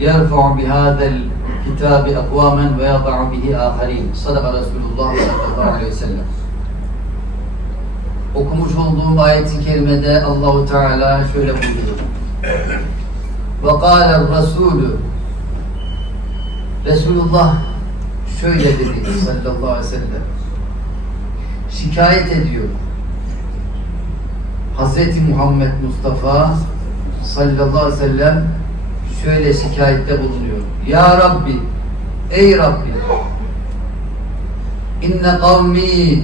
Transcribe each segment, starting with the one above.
يرفع بهذا الكتاب أقواما ويضع به آخرين صدق رسول الله صلى الله عليه وسلم Okumuş olduğum ayet-i kerimede Allahu Teala şöyle buyuruyor. Ve kâle Resulü Resulullah şöyle dedi sallallahu aleyhi ve sellem. Şikayet ediyor. Hazreti Muhammed Mustafa sallallahu aleyhi ve sellem şöyle şikayette bulunuyor. Ya Rabbi, ey Rabbi, inne kavmi,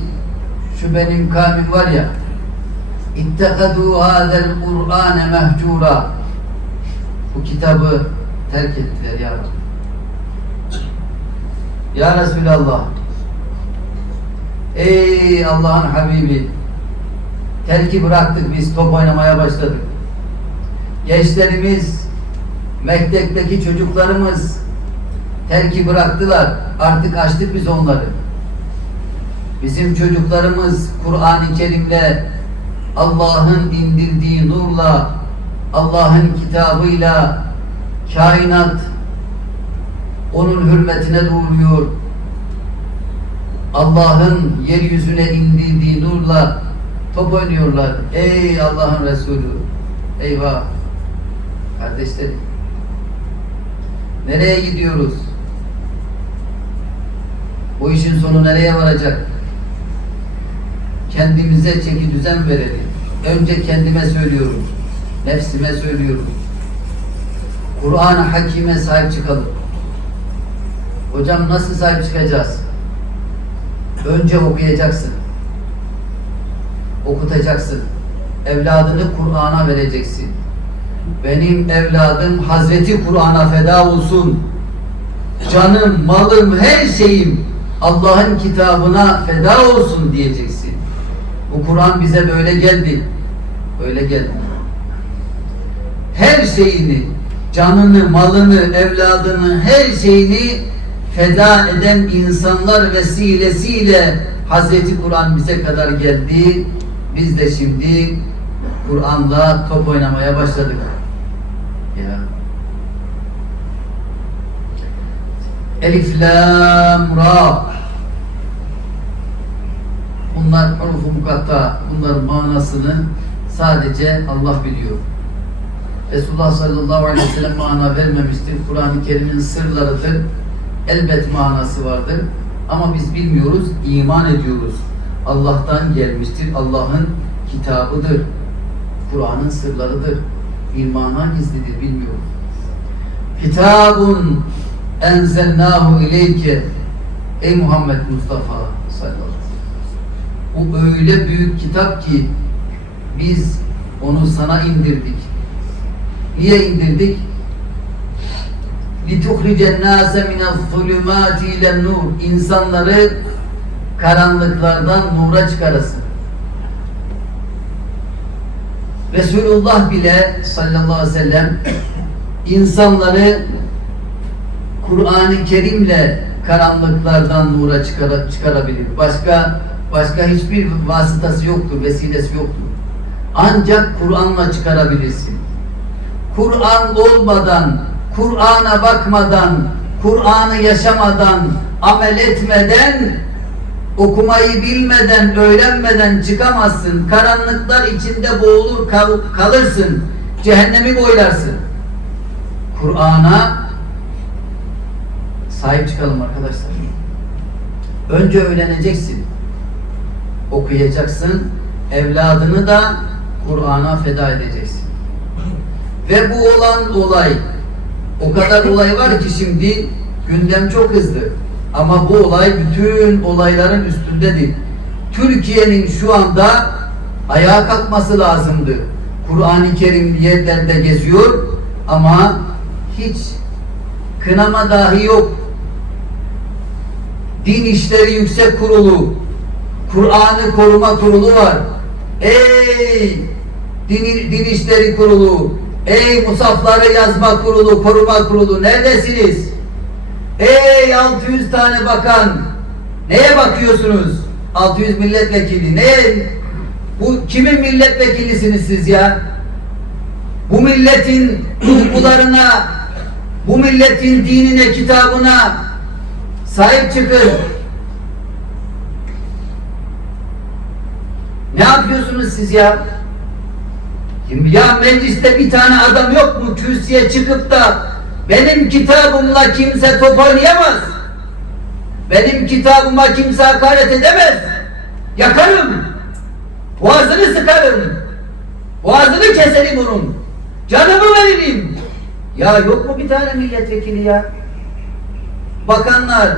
şu benim kavmim var ya, ittekadu hadel Kur'ane mehcura, bu kitabı terk ettiler ya Rabbi. Ya Resulallah, ey Allah'ın Habibi, terki bıraktık biz top oynamaya başladık. Gençlerimiz, mektepteki çocuklarımız terki bıraktılar. Artık açtık biz onları. Bizim çocuklarımız Kur'an-ı Kerim'le Allah'ın indirdiği nurla Allah'ın kitabıyla kainat onun hürmetine doğruyor. Allah'ın yeryüzüne indirdiği nurla top oynuyorlar. Ey Allah'ın Resulü! Eyvah! Kardeşlerim, nereye gidiyoruz? Bu işin sonu nereye varacak? Kendimize çeki düzen verelim. Önce kendime söylüyorum. Nefsime söylüyorum. Kur'an-ı Hakim'e sahip çıkalım. Hocam nasıl sahip çıkacağız? Önce okuyacaksın. Okutacaksın. Evladını Kur'an'a vereceksin. Benim evladım Hazreti Kur'an'a feda olsun. Canım, malım, her şeyim Allah'ın kitabına feda olsun diyeceksin. Bu Kur'an bize böyle geldi. Böyle geldi. Her şeyini, canını, malını, evladını, her şeyini feda eden insanlar vesilesiyle Hazreti Kur'an bize kadar geldi. Biz de şimdi Kur'an'la top oynamaya başladık. Ya. Elif, Lam, Ra. Bunlar hurufu mukatta. Bunların manasını sadece Allah biliyor. Resulullah sallallahu aleyhi ve sellem mana vermemiştir. Kur'an-ı Kerim'in sırlarıdır. Elbet manası vardır. Ama biz bilmiyoruz, iman ediyoruz. Allah'tan gelmiştir. Allah'ın kitabıdır. Kur'an'ın sırlarıdır. Bir mana gizlidir, bilmiyoruz. Kitabun enzelnahu ileyke Ey Muhammed Mustafa sallallahu aleyhi ve sellem. O öyle büyük kitap ki biz onu sana indirdik. Niye indirdik? لِتُخْرِجَ النَّاسَ مِنَ الظُّلُمَاتِ اِلَى النُّورِ İnsanları karanlıklardan nura çıkarasın. Resulullah bile sallallahu aleyhi ve sellem insanları Kur'an-ı Kerim'le karanlıklardan nura çıkara, çıkarabilir. Başka başka hiçbir vasıtası yoktur, vesilesi yoktur. Ancak Kur'an'la çıkarabilirsin. Kur'an olmadan, Kur'an'a bakmadan, Kur'an'ı yaşamadan, amel etmeden, okumayı bilmeden, öğrenmeden çıkamazsın. Karanlıklar içinde boğulur kal- kalırsın. Cehennemi boylarsın. Kur'an'a sahip çıkalım arkadaşlar. Önce öğreneceksin. Okuyacaksın. Evladını da Kur'an'a feda edeceksin. Ve bu olan olay o kadar olay var ki şimdi gündem çok hızlı. Ama bu olay bütün olayların üstündedir. Türkiye'nin şu anda ayağa kalkması lazımdı. Kur'an-ı Kerim yerlerde geziyor ama hiç kınama dahi yok. Din İşleri Yüksek Kurulu, Kur'an'ı Koruma Kurulu var. Ey Din, Din İşleri Kurulu, ey Musafları Yazma Kurulu, Koruma Kurulu neredesiniz? Ey 600 tane bakan, neye bakıyorsunuz? 600 milletvekili, neye? Bu kimin milletvekilisiniz siz ya? Bu milletin duygularına Bu milletin dinine, kitabına sahip çıkın. Ne yapıyorsunuz siz ya? Ya mecliste bir tane adam yok mu kürsüye çıkıp da benim kitabımla kimse top oynayamaz. Benim kitabıma kimse hakaret edemez. Yakarım. Boğazını sıkarım. Boğazını keserim onun. Canımı veririm. Ya yok mu bir tane milletvekili ya? Bakanlar,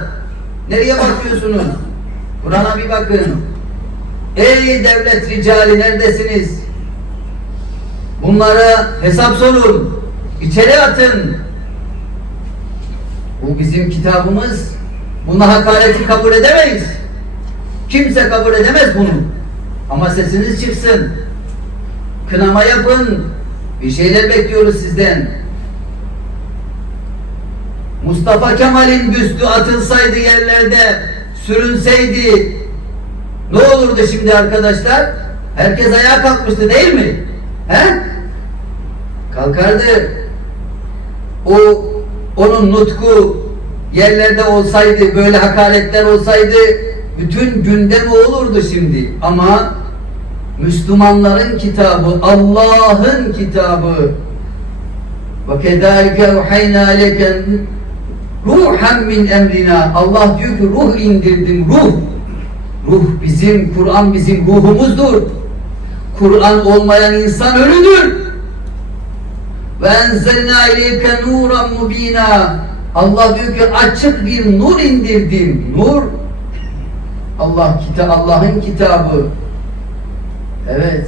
nereye bakıyorsunuz? Kur'an'a bir bakın. Ey devlet ricali neredesiniz? Bunlara hesap sorun. İçeri atın. Bu bizim kitabımız. Buna hakareti kabul edemeyiz. Kimse kabul edemez bunu. Ama sesiniz çıksın. Kınama yapın. Bir şeyler bekliyoruz sizden. Mustafa Kemal'in büstü atılsaydı yerlerde, sürünseydi ne olurdu şimdi arkadaşlar? Herkes ayağa kalkmıştı değil mi? He? Kalkardı. O onun nutku yerlerde olsaydı, böyle hakaretler olsaydı bütün gündem olurdu şimdi. Ama Müslümanların kitabı, Allah'ın kitabı. kezalike uhayna aleyken ruhan min emrina Allah diyor ki ruh indirdim ruh. Ruh bizim Kur'an bizim ruhumuzdur. Kur'an olmayan insan ölüdür ve enzelna ileyke nuran Allah diyor ki açık bir nur indirdim. Nur. Allah kita Allah'ın kitabı. Evet.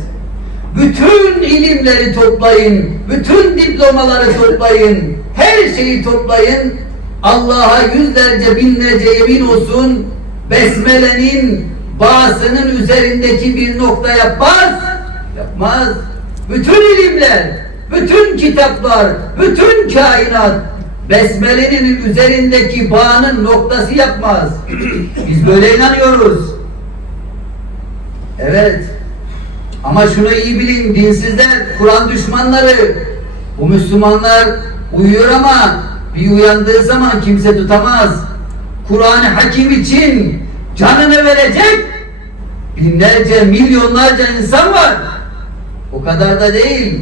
Bütün ilimleri toplayın bütün diplomaları toplayın her şeyi toplayın. Allah'a yüzlerce binlerce yemin olsun Besmele'nin bağısının üzerindeki bir nokta yapmaz yapmaz. Bütün ilimler bütün kitaplar bütün kainat Besmele'nin üzerindeki bağının noktası yapmaz biz böyle inanıyoruz evet ama şunu iyi bilin dinsizler Kur'an düşmanları bu Müslümanlar uyuyor ama bir uyandığı zaman kimse tutamaz. Kur'an-ı Hakim için canını verecek binlerce, milyonlarca insan var. O kadar da değil.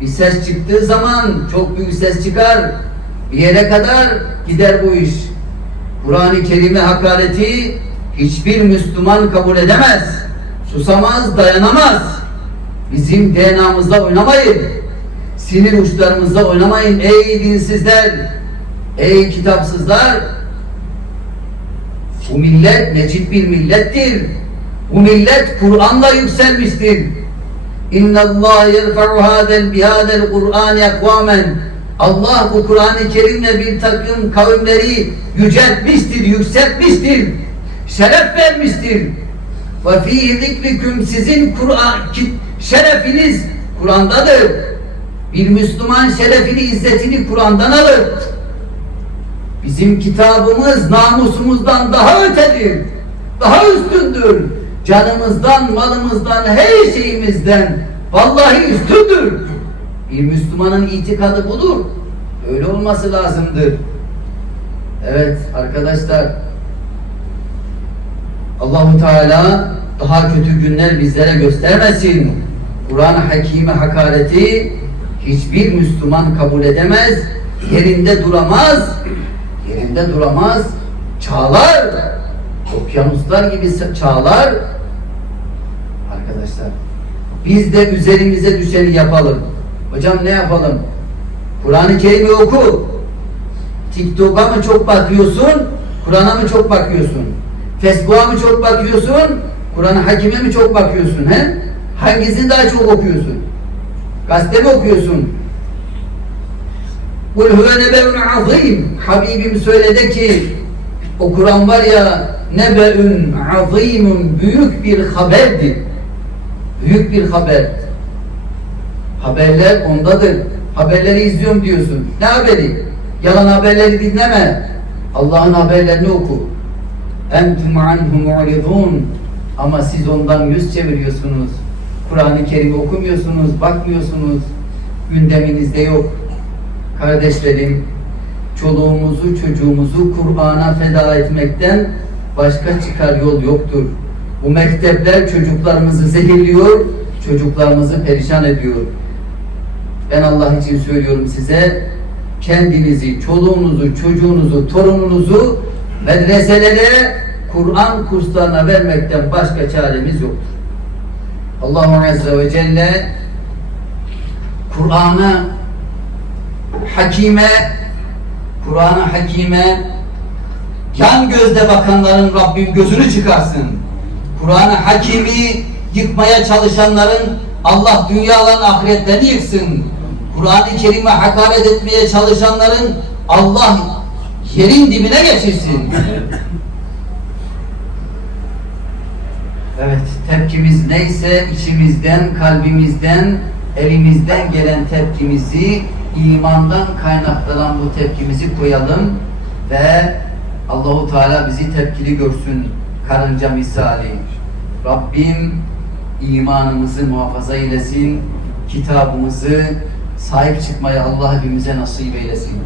Bir ses çıktığı zaman çok büyük ses çıkar. Bir yere kadar gider bu iş. Kur'an-ı Kerim'e hakareti hiçbir Müslüman kabul edemez. Susamaz, dayanamaz. Bizim DNA'mızla oynamayın sinir uçlarımızda oynamayın ey dinsizler, ey kitapsızlar. Bu millet necip bir millettir. Bu millet Kur'an'la yükselmiştir. İnna Allah yerfa'u hadel bihadel Kur'an yakvamen. Allah bu Kur'an-ı Kerim'le bir takım kavimleri yüceltmiştir, yükseltmiştir. Şeref vermiştir. Ve zikrikum sizin Kur'an şerefiniz Kur'an'dadır. Bir Müslüman şerefini, izzetini Kur'an'dan alır. Bizim kitabımız namusumuzdan daha ötedir. Daha üstündür. Canımızdan, malımızdan, her şeyimizden vallahi üstündür. Bir Müslümanın itikadı budur. Öyle olması lazımdır. Evet arkadaşlar Allahu Teala daha kötü günler bizlere göstermesin. Kur'an-ı Hakim'e hakareti hiçbir Müslüman kabul edemez, yerinde duramaz, yerinde duramaz, çağlar, okyanuslar gibi çağlar. Arkadaşlar, biz de üzerimize düşeni yapalım. Hocam ne yapalım? Kur'an-ı Kerim'i oku. TikTok'a mı çok bakıyorsun, Kur'an'a mı çok bakıyorsun? Facebook'a mı çok bakıyorsun, Kur'an-ı Hakim'e mi çok bakıyorsun? He? Hangisini daha çok okuyorsun? Gazete mi okuyorsun? Kul huve nebe'un azim. Habibim söyledi ki o Kur'an var ya nebe'un azimun büyük bir haberdir. Büyük bir haber. Haberler ondadır. Haberleri izliyorum diyorsun. Ne haberi? Yalan haberleri dinleme. Allah'ın haberlerini oku. Entum anhu mu'ridun. Ama siz ondan yüz çeviriyorsunuz. Kur'an-ı Kerim'i okumuyorsunuz, bakmıyorsunuz. Gündeminizde yok. kardeşlerim, çoluğumuzu, çocuğumuzu Kur'an'a feda etmekten başka çıkar yol yoktur. Bu mektepler çocuklarımızı zehirliyor, çocuklarımızı perişan ediyor. Ben Allah için söylüyorum size, kendinizi, çoluğunuzu, çocuğunuzu, torununuzu medreselere, Kur'an kurslarına vermekten başka çaremiz yoktur. Allahu Azze ve Celle Kur'an'ı hakime Kur'an'ı hakime yan gözle bakanların Rabbim gözünü çıkarsın. Kur'an'ı hakimi yıkmaya çalışanların Allah dünyaların ahiretlerini yıksın. Kur'an-ı Kerim'e hakaret etmeye çalışanların Allah yerin dibine geçirsin. Evet, tepkimiz neyse içimizden, kalbimizden, elimizden gelen tepkimizi, imandan kaynaklanan bu tepkimizi koyalım ve Allahu Teala bizi tepkili görsün karınca misali. Rabbim imanımızı muhafaza eylesin, kitabımızı sahip çıkmaya Allah hepimize nasip eylesin.